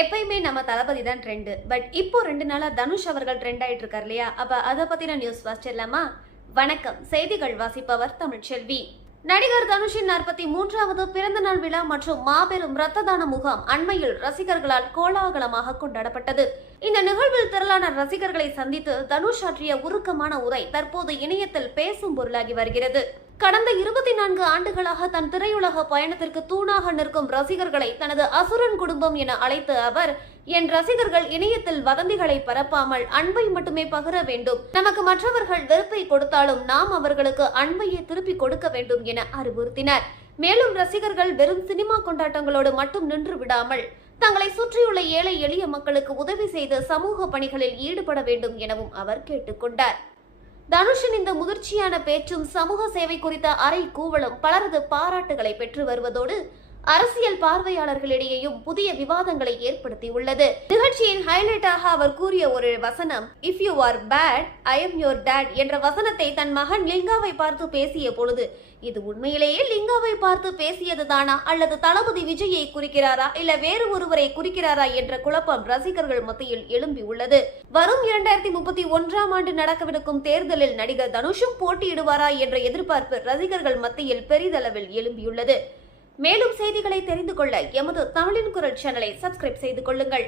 எப்பயுமே நம்ம தளபதி தான் ட்ரெண்ட். பட் இப்போ 2 நாளா தனுஷ் அவர்கள் ட்ரெண்ட் ஆயிட்டு இருக்காரு இல்லையா? அப்ப அத பத்தின நியூஸ் வாசிச்சிடலாமா? வணக்கம், செய்திகள் வாசிப்பவர் தமிழ்ச்செல்வி. நடிகர் தனுஷின் 43வது பிறந்த நாள் விழா மற்றும் மாபெரும் ரத்த தான முகாம் அண்மையில் ரசிகர்களால் கோலாகலமாக கொண்டாடப்பட்டது. இந்த நிகழ்வில் திரளான ரசிகர்களை சந்தித்து தனுஷ் ஆற்றிய உருக்கமான உரை தற்போது இணையத்தில் பேசும் பொருளாகி வருகிறது. கடந்த 24 ஆண்டுகளாக தன் திரையுலக பயணத்திற்கு தூணாக நிற்கும் ரசிகர்களை தனது அசுரன் குடும்பம் என அழைத்த அவர், என் ரசிகர்கள் இணையத்தில் வதந்திகளை பரப்பாமல் அன்பை மட்டுமே பகிர வேண்டும். நமக்கு மற்றவர்கள் வெறுப்பை கொடுத்தாலும் நாம் அவர்களுக்கு அன்பையே திருப்பி கொடுக்க வேண்டும் என அறிவுறுத்தினார். மேலும் ரசிகர்கள் வெறும் சினிமா கொண்டாட்டங்களோடு மட்டும் நின்று விடாமல் தங்களை சுற்றியுள்ள ஏழை எளிய மக்களுக்கு உதவி செய்து சமூக பணிகளில் ஈடுபட வேண்டும் எனவும் அவர் கேட்டுக்கொண்டார். தனுஷின் இந்த முதிர்ச்சியான பேச்சும் சமூக சேவை குறித்த அறை கூவலும் பலரது பாராட்டுகளை பெற்று வருவதோடு அரசியல் பார்வையாளர்களிடையேயும் புதிய விவாதங்களை ஏற்படுத்தியுள்ளது. நிகழ்ச்சியின் ஹைலைட்டாக அவர் கூறிய ஒரு வசனம், if you are bad I am your dad என்ற வசனத்தை தன் மகன் லிங்காவை பார்த்து பேசிய பொழுது, இது உண்மையிலேயே லிங்காவை பார்த்து பேசியதுதானா அல்லது தளபதி விஜயை குறிக்கிறாரா இல்ல வேறு ஒருவரை குறிக்கிறாரா என்ற குழப்பம் ரசிகர்கள் மத்தியில் எழும்பியுள்ளது. வரும் 2031ஆம் ஆண்டு நடக்கவிருக்கும் தேர்தலில் நடிகர் தனுஷும் போட்டியிடுவாரா என்ற எதிர்பார்ப்பு ரசிகர்கள் மத்தியில் பெரிதளவில் எழும்பியுள்ளது. மேலும் செய்திகளை தெரிந்து கொள்ள எமது தமிழின் குரல் சேனலை சப்ஸ்கிரைப் செய்து கொள்ளுங்கள்.